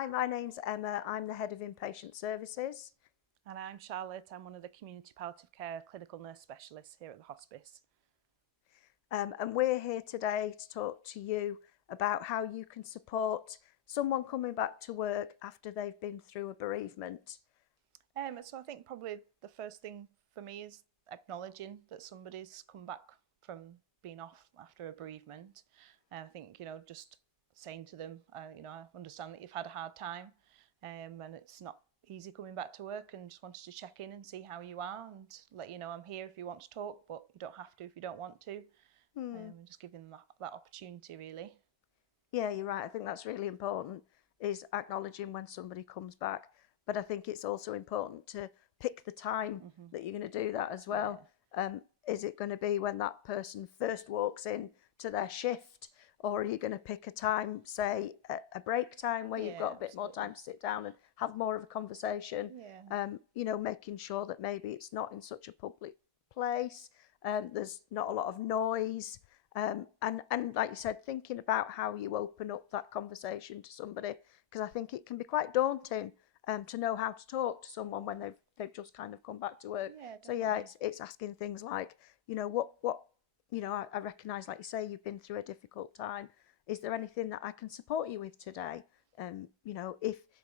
Hi, my name's Emma. I'm the Head of Inpatient Services. And I'm Charlotte. I'm one of the community palliative care clinical nurse specialists here at the hospice. And we're here today to talk to you about how you can support someone coming back to work after they've been through a bereavement. So I think probably the first thing for me is acknowledging that somebody's come back from being off after a bereavement. And I think, just saying to them, I understand that you've had a hard time, and it's not easy coming back to work, and just wanted to check in and see how you are and let you know I'm here if you want to talk, but you don't have to if you don't want to. And just giving them that opportunity, really. Yeah, you're right. I think that's really important, is acknowledging when somebody comes back. But I think it's also important to pick the time that you're going to do that as well. Yeah. Is it going to be when that person first walks in to their shift, or are you going to pick a time, say a break time, where you've got a bit more time to sit down and have more of a conversation? Yeah. Making sure that maybe it's not in such a public place. There's not a lot of noise. And like you said, thinking about how you open up that conversation to somebody, because I think it can be quite daunting to know how to talk to someone when they've just kind of come back to work. Yeah, so yeah, it's asking things like, I recognise, like you say, you've been through a difficult time. Is there anything that I can support you with today?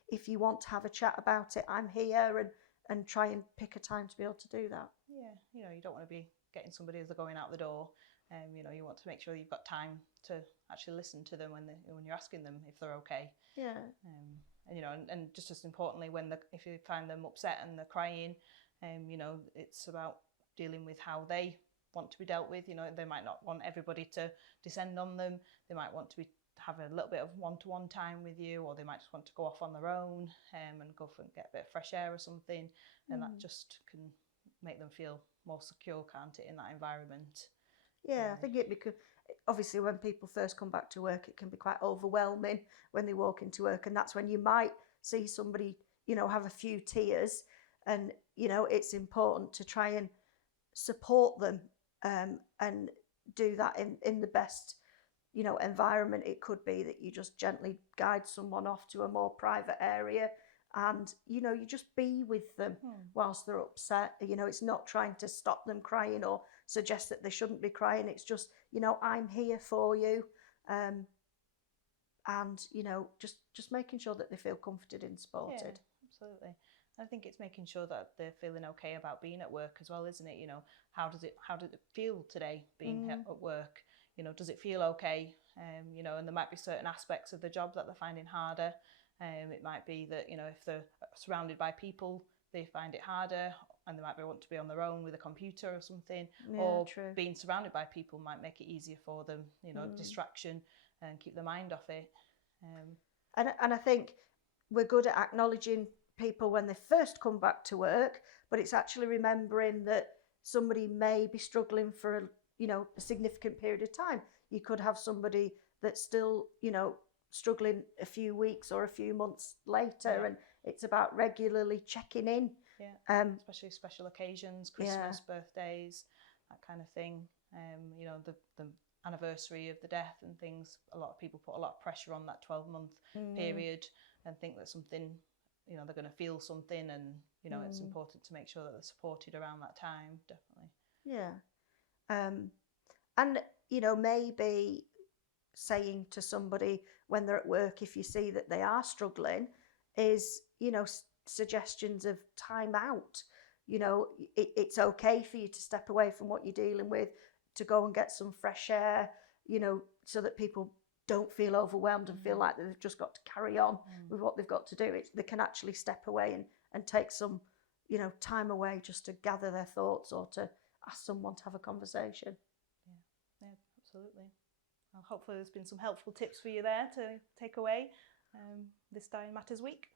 If you want to have a chat about it, I'm here, and try and pick a time to be able to do that. Yeah, you don't want to be getting somebody as they're going out the door. You want to make sure you've got time to actually listen to them when you're asking them if they're okay. Yeah. And just as importantly, if you find them upset and they're crying, it's about dealing with how they want to be dealt with. They might not want everybody to descend on them. They might want to have a little bit of one-to-one time with you, or they might just want to go off on their own and go and get a bit of fresh air or something. And that just can make them feel more secure, can't it, in that environment? Yeah, I think because obviously when people first come back to work, it can be quite overwhelming when they walk into work, and that's when you might see somebody, have a few tears, and it's important to try and support them, and do that in the best environment. It could be that you just gently guide someone off to a more private area, and you just be with them whilst they're upset. It's not trying to stop them crying or suggest that they shouldn't be crying. It's just, I'm here for you, and just making sure that they feel comforted and supported. Yeah, absolutely. I think it's making sure that they're feeling okay about being at work as well, isn't it? How does it feel today being at work? Does it feel okay? And there might be certain aspects of the job that they're finding harder. It might be that, if they're surrounded by people, they find it harder, and they might want to be on their own with a computer or something. Yeah, or true. Being surrounded by people might make it easier for them, distraction, and keep their mind off it. And I think we're good at acknowledging people when they first come back to work, but it's actually remembering that somebody may be struggling for a significant period of time. You could have somebody that's still struggling a few weeks or a few months later, and it's about regularly checking in. Especially special occasions, Christmas, birthdays, that kind of thing. The anniversary of the death and things. A lot of people put a lot of pressure on that 12-month period and think that something, they're going to feel something, and it's important to make sure that they're supported around that time. Definitely. Yeah. And maybe saying to somebody when they're at work, if you see that they are struggling, is suggestions of time out. It's okay for you to step away from what you're dealing with, to go and get some fresh air, so that people don't feel overwhelmed and feel like they've just got to carry on with what they've got to do. They can actually step away and take some time away, just to gather their thoughts, or to ask someone to have a conversation. Yeah, absolutely. Well, hopefully there's been some helpful tips for you there to take away this Dying Matters week.